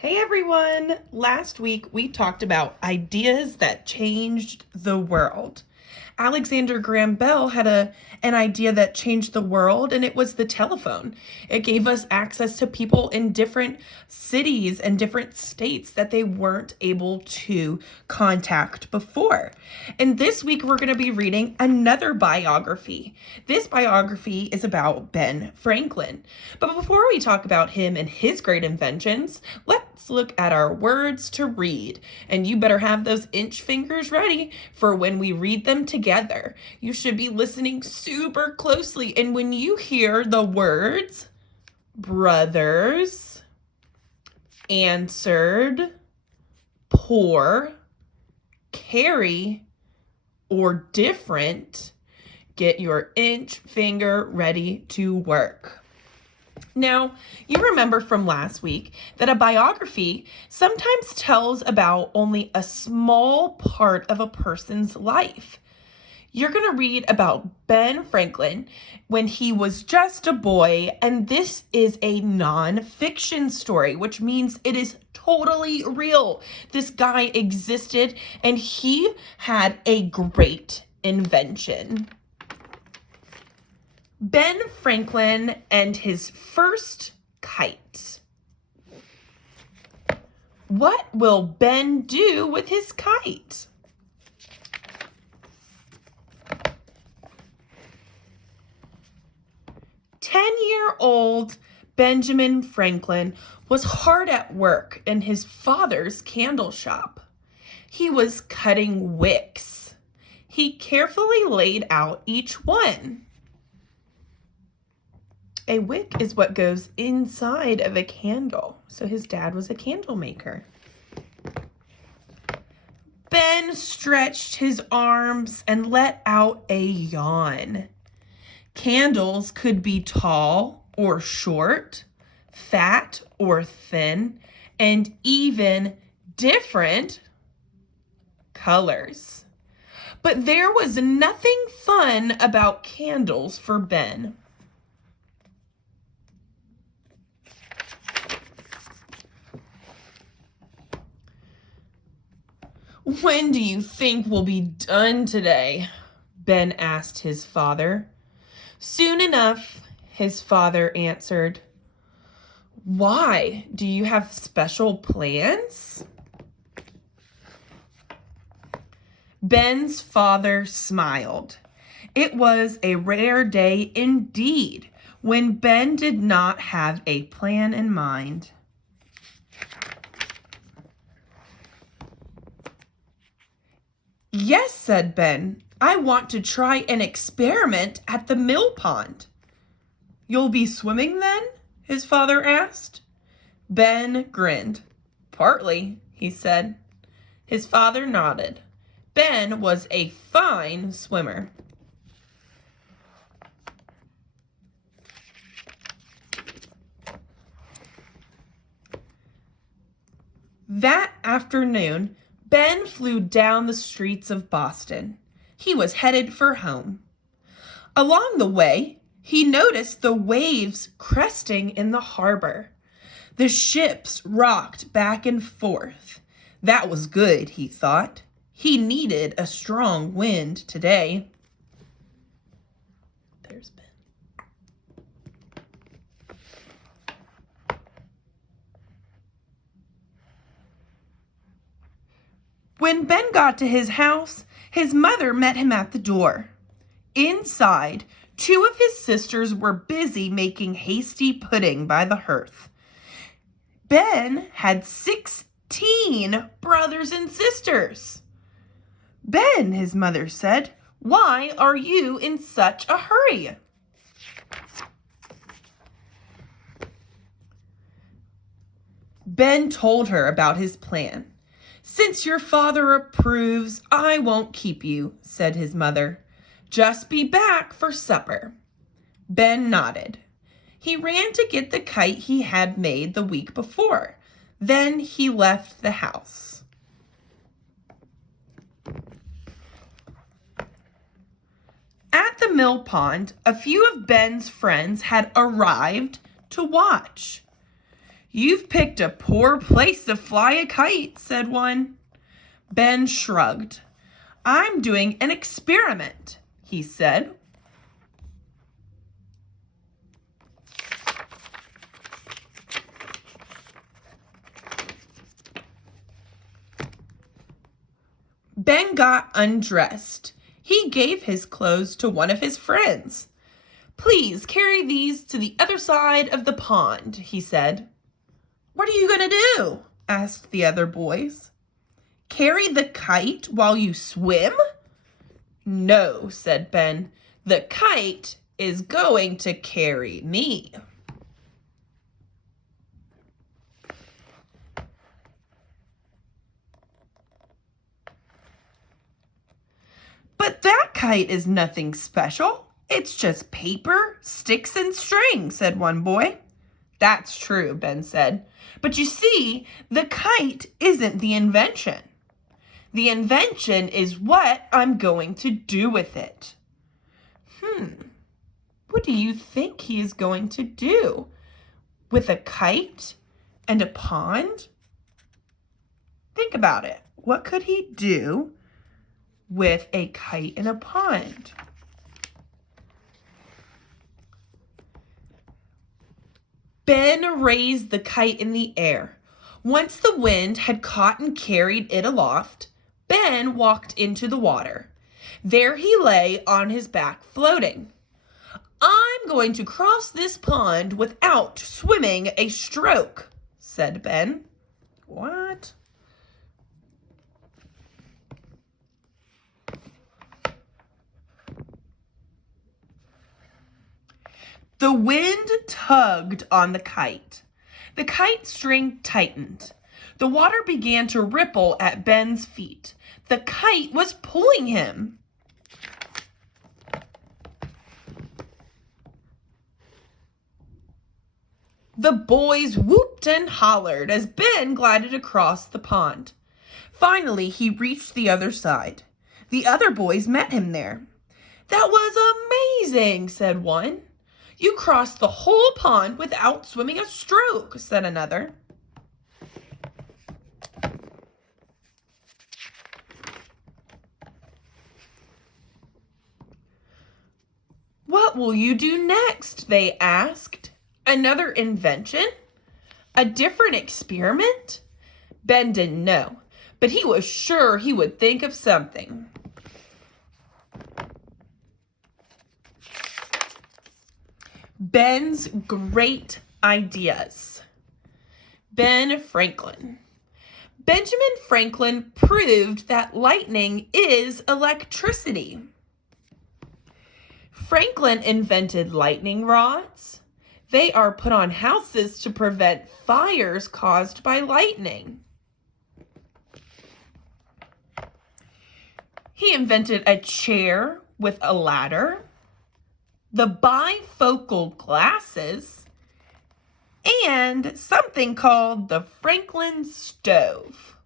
Hey everyone! Last week we talked about ideas that changed the world. Alexander Graham Bell had an idea that changed the world, and it was the telephone. It gave us access to people in different cities and different states that they weren't able to contact before. And this week we're going to be reading another biography. This biography is about Ben Franklin. But before we talk about him and his great inventions, let's look at our words to read. And you better have those inch fingers ready for when we read them together. You should be listening super closely. And when you hear the words brothers, answered, poor, carry, or different, get your inch finger ready to work. Now, you remember from last week that a biography sometimes tells about only a small part of a person's life. You're going to read about Ben Franklin when he was just a boy, and this is a non-fiction story, which means it is totally real. This guy existed, and he had a great invention. Ben Franklin and his first kite. What will Ben do with his kite? Ten-year-old Benjamin Franklin was hard at work in his father's candle shop. He was cutting wicks. He carefully laid out each one. A wick is what goes inside of a candle. So his dad was a candle maker. Ben stretched his arms and let out a yawn. Candles could be tall or short, fat or thin, and even different colors. But there was nothing fun about candles for Ben. "When do you think we'll be done today?" Ben asked his father. "Soon enough," his father answered. "Why? Do you have special plans?" Ben's father smiled. It was a rare day indeed when Ben did not have a plan in mind. "Yes," said Ben. "I want to try an experiment at the mill pond." "You'll be swimming then?" his father asked. Ben grinned. "Partly," he said. His father nodded. Ben was a fine swimmer. That afternoon, Ben flew down the streets of Boston. He was headed for home. Along the way, he noticed the waves cresting in the harbor. The ships rocked back and forth. That was good, he thought. He needed a strong wind today. There's Ben. When Ben got to his house, his mother met him at the door. Inside, two of his sisters were busy making hasty pudding by the hearth. Ben had 16 brothers and sisters. "Ben," his mother said, "why are you in such a hurry?" Ben told her about his plan. "Since your father approves, I won't keep you," said his mother. "Just be back for supper." Ben nodded. He ran to get the kite he had made the week before. Then he left the house. At the mill pond, a few of Ben's friends had arrived to watch. You've picked a poor place to fly a kite, said one. Ben shrugged. I'm doing an experiment, he said. Ben got undressed. He gave his clothes to one of his friends. Please carry these to the other side of the pond, he said. What are you going to do? Asked the other boys. Carry the kite while you swim? No, said Ben. The kite is going to carry me. But that kite is nothing special. It's just paper, sticks, and string, said one boy. That's true, Ben said. But you see, the kite isn't the invention. The invention is what I'm going to do with it. What do you think he is going to do with a kite and a pond? Think about it. What could he do with a kite and a pond? Ben raised the kite in the air. Once the wind had caught and carried it aloft, Ben walked into the water. There he lay on his back floating. I'm going to cross this pond without swimming a stroke, said Ben. What? The wind tugged on the kite. The kite string tightened. The water began to ripple at Ben's feet. The kite was pulling him. The boys whooped and hollered as Ben glided across the pond. Finally, he reached the other side. The other boys met him there. That was amazing, said one. You crossed the whole pond without swimming a stroke, said another. What will you do next? They asked. Another invention? A different experiment? Ben didn't know, but he was sure he would think of something. Ben's great ideas. Ben Franklin. Benjamin Franklin proved that lightning is electricity. Franklin invented lightning rods. They are put on houses to prevent fires caused by lightning. He invented a chair with a ladder, the bifocal glasses, and something called the Franklin stove.